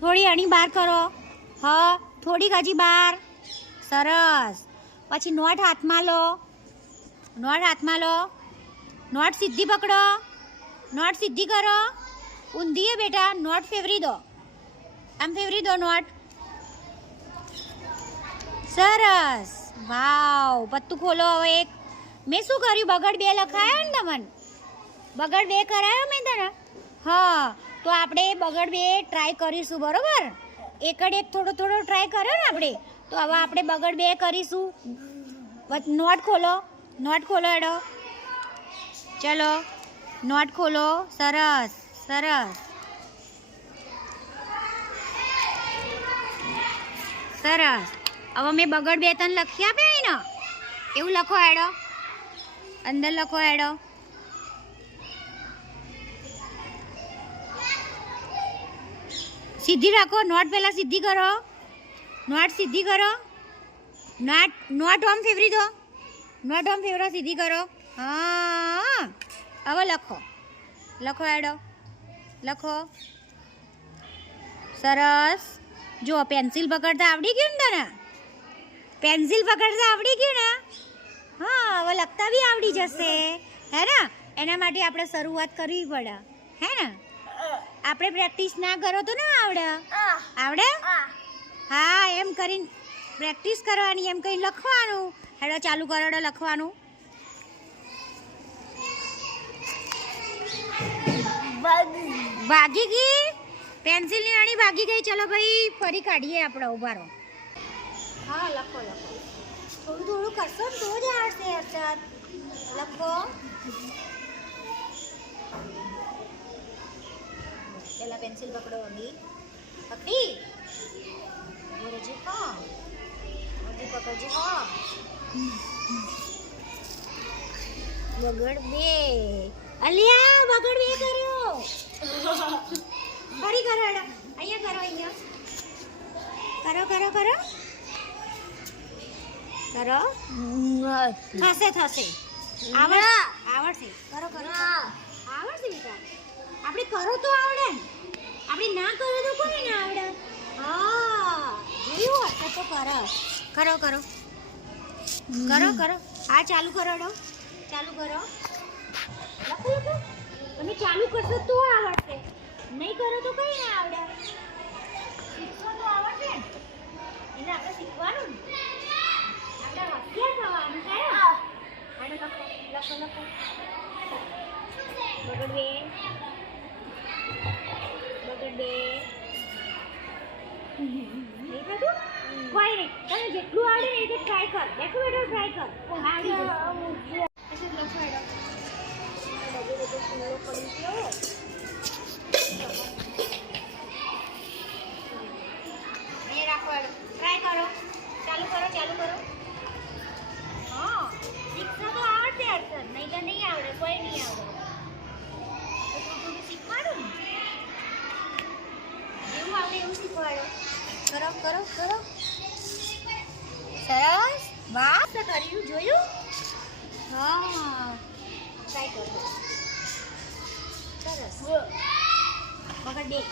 થોડી અણી બહાર કરો. હા, થોડીક હજી બહાર. સરસ. પછી નોટ હાથમાં લો. નોટ હાથમાં લો. નોટ સીધી પકડો. નોટ સીધી કરો. ઊંધી બેટા. નોટ ફેરવી દો. આમ ફેરવી દો નોટ. સરસ. વાવ. પત્તું ખોલો હવે એક. મેં શું કર્યું? બગડ 2 લખાયો ને તમને? બગડ 2 કરાયો મેં તને? હા, તો આપણે બગડ 2 ટ્રાય કરીશું, બરોબર? એક થોડો થોડો ટ્રાય કર્યો ને આપણે, તો હવે આપણે બગડ 2 કરીશું. નોટ ખોલો. નોટ ખોલો એડો. ચલો, નોટ ખોલો. સરસ સરસ સરસ. હવે મેં બગડ 2 તને લખી આપ્યા ને, એવું લખો એડો. અંદર લખો એડો. સીધી રાખો. નોટ પહેલા સીધી કરો. નોટ સીધી કરો. નોટ ઓમ ફેરવી દો. નોટ ઓમ ફેરવો. સીધી કરો. હા, હવે લખો. લખો એડો. લખો. સરસ. જો પેન્સિલ પકડતા આવડી ગયું ને તને? પેન્સિલ પકડતા આવડી ગયું ને? હા, હવે લખતા બી આવડી જશે, હે ને? એના માટે આપણે શરૂઆત કરવી પડે, હે ને? આપણે પ્રેક્ટિસ ના કરો તો ના આવડે. આવડે? હા, એમ કરીને પ્રેક્ટિસ કરવાની, એમ કરીને લખવાનું. હેડો ચાલુ કરો લખવાનું. ભાગી ગઈ પેન્સિલની અણી, ભાગી ગઈ. ચલો ભાઈ, ફરી કાઢીએ આપણે. ઉભા રહો. હા, લખો લખો. થોડું થોડું કરશો ને તો જ આવશે. અર્ષદ, લખો. પેલા પેન્સિલ પકડો. અભી પકડી બોલજી. હા, અભી પકડજી. હા, બગડ 2. અલિયા, બગડ 2 કર્યો. ફરી કરો. અહીંયા કરો. અહીંયા કરો કરો કરો કરો. થશે થશે. આવડશે. કરો કરો. આવડશે બેટા. આપણે કરો તો આવડે ને. આપણે ના કરો તો કોઈ ના આવડે. હા, જોયું હશે તો કરો. કરો કરો કરો કરો. હા, ચાલુ કરો. ચાલુ કરો. લખો લખો. તમે ચાલુ કરશો તો આવડશે. નહીં કરો તો કઈ ના આવડે. શીખવો તો આવડશે ને. એને આપણે શીખવાનું ને. આપણે હોશિયાર થવાનું છે. આને લખો લખો લખો. બગડ 2. બગડ 2. નહીં થતું? કોઈ નહીં. તને જેટલું આવડે ને એ ટ્રાય કર. બેઠું બેઠું ટ્રાય કર. આવડી જશે. લખો એડો. ડબો ડબો ફૂલો પડી ગયો. અહીં રાખો એડો. ટ્રાય કરો. ચાલુ કરો. ચાલુ કરો. હા, શીખશો તો આવડશે. અર્ષદ, નહીં તો નહીં આવડે. કોઈ નહીં આવડે. થોડું શીખવાડું ને. જેવું આવડે એવું શીખવાડો. કરો કરો કરો. સરસ. વાહ, કર્યું. જોયું? હા, ટ્રાય કરો. સરસ. બગડ 2.